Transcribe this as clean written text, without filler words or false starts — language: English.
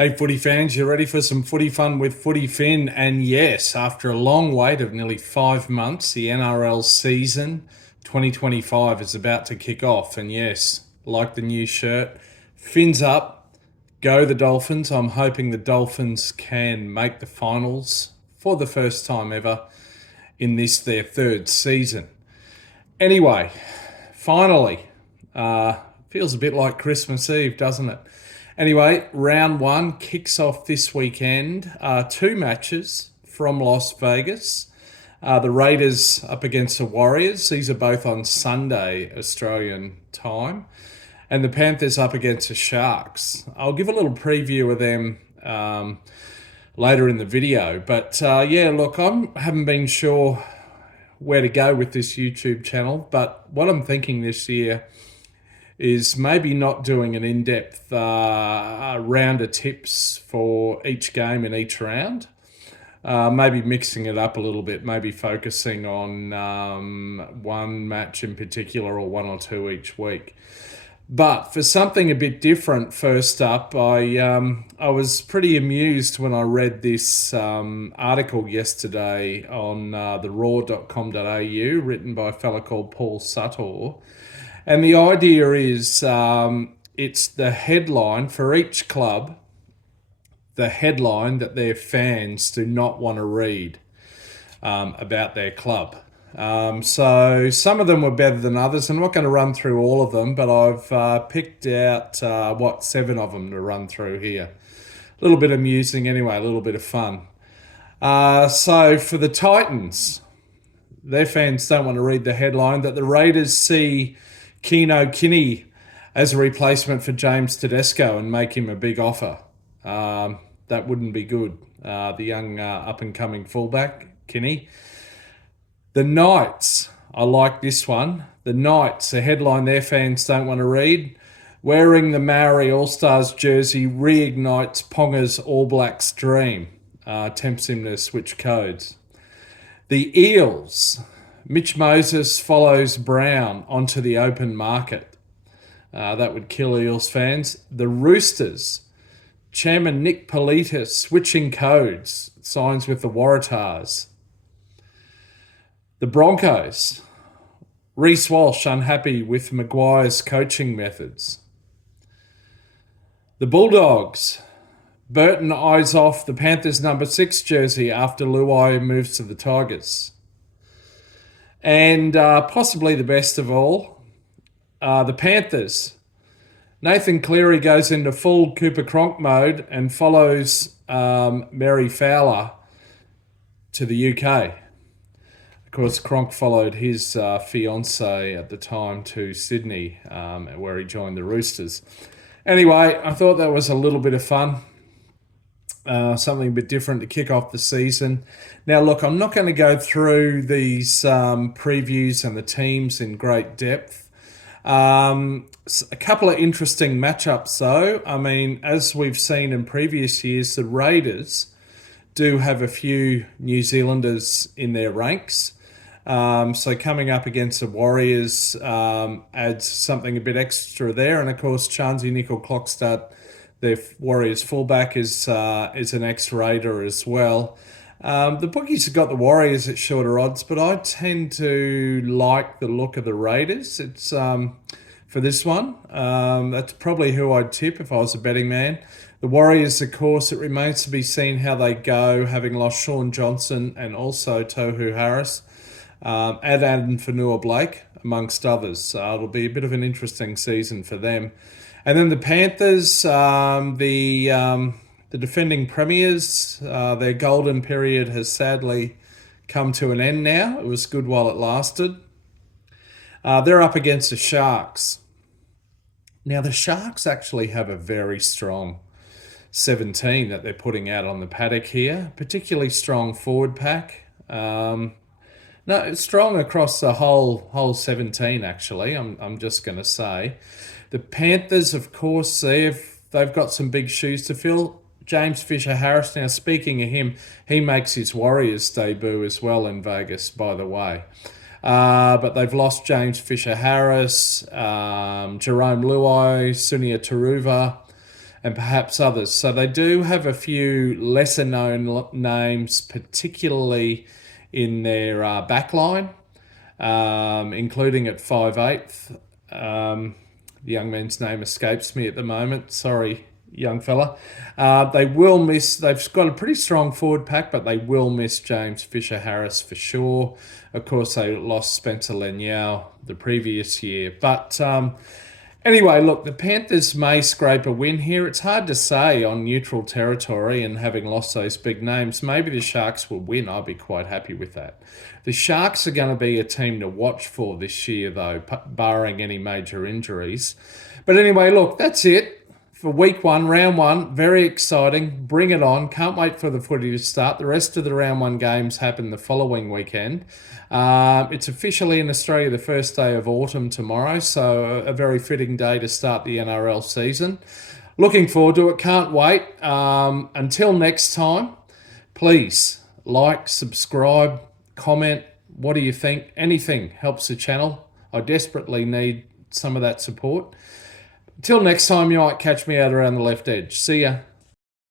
Hey, footy fans, you ready for some footy fun with Footy Finn? And yes, after a long wait of nearly 5 months, the NRL season 2025 is about to kick off. And yes, like the new shirt, fins up, go the Dolphins. I'm hoping the Dolphins can make the finals for the first time ever in this, their third season. Anyway, finally, feels a bit like Christmas Eve, doesn't it? Anyway, round one kicks off this weekend. Two matches from Las Vegas. The Raiders up against the Warriors. These are both on Sunday, Australian time. And the Panthers up against the Sharks. I'll give a little preview of them later in the video. But yeah, look, I haven't been sure where to go with this YouTube channel. But what I'm thinking this year is maybe not doing an in-depth round of tips for each game in each round. Maybe mixing it up a little bit, maybe focusing on one match in particular or one or two each week. But for something a bit different, first up, I was pretty amused when I read this article yesterday on theraw.com.au, written by a fellow called Paul Sutter. And the idea is it's the headline for each club, the headline that their fans do not want to read about their club. So some of them were better than others. I'm not going to run through all of them, but I've picked out, 7 of them to run through here. A little bit amusing anyway, a little bit of fun. So for the Titans, their fans don't want to read the headline that the Raiders see Keno Kinney as a replacement for James Tedesco and make him a big offer. That wouldn't be good. The young up-and-coming fullback, Kinney. The Knights, I like this one. The Knights, a headline their fans don't want to read. Wearing the Maori All-Stars jersey reignites Ponga's All Blacks dream. Tempts him to switch codes. The Eels, Mitch Moses follows Brown onto the open market. That would kill Eels fans. The Roosters, Chairman Nick Polita switching codes, signs with the Waratahs. The Broncos, Reece Walsh unhappy with Maguire's coaching methods. The Bulldogs, Burton eyes off the Panthers' number 6 jersey after Luai moves to the Tigers. And possibly the best of all, the Panthers. Nathan Cleary goes into full Cooper Cronk mode and follows Mary Fowler to the UK. Of course, Cronk followed his fiancée at the time to Sydney, where he joined the Roosters. Anyway, I thought that was a little bit of fun. Something a bit different to kick off the season. Now, look, I'm not going to go through these previews and the teams in great depth. A couple of interesting matchups, though. I mean, as we've seen in previous years, the Raiders do have a few New Zealanders in their ranks. So coming up against the Warriors adds something a bit extra there. And, of course, Chansey Nickel-Clockstad, their Warriors fullback, is an ex-Raider as well. The bookies have got the Warriors at shorter odds, but I tend to like the look of the Raiders. It's for this one. That's probably who I'd tip if I was a betting man. The Warriors, of course, it remains to be seen how they go, having lost Sean Johnson and also Tohu Harris, and Adam Fanua-Blake, amongst others. It'll be a bit of an interesting season for them. And then the Panthers, the defending premiers, their golden period has sadly come to an end now. It was good while it lasted. They're up against the Sharks. Now, the Sharks actually have a very strong 17 that they're putting out on the paddock here, particularly strong forward pack. No, it's strong across the whole 17, actually, I'm just going to say. The Panthers, of course, they've got some big shoes to fill. James Fisher-Harris, now speaking of him, he makes his Warriors debut as well in Vegas, by the way. But they've lost James Fisher-Harris, Jerome Luai, Sunia Taruva, and perhaps others. So they do have a few lesser known names, particularly in their back line, including at 5'8". The young man's name escapes me at the moment. Sorry, young fella. They will miss, they've got a pretty strong forward pack, but they will miss James Fisher-Harris for sure. Of course, they lost Spencer Leniau the previous year. But anyway, look, the Panthers may scrape a win here. It's hard to say on neutral territory and having lost those big names. Maybe the Sharks will win. I'll be quite happy with that. The Sharks are going to be a team to watch for this year, though, barring any major injuries. But anyway, look, that's it for week one, round one. Very exciting. Bring it on. Can't wait for the footy to start. The rest of the round one games happen the following weekend. It's officially in Australia the first day of autumn tomorrow, so a very fitting day to start the NRL season. Looking forward to it. Can't wait. Until next time, please like, subscribe, comment. What do you think? Anything helps the channel. I desperately need some of that support. Until next time, you might catch me out around the left edge. See ya.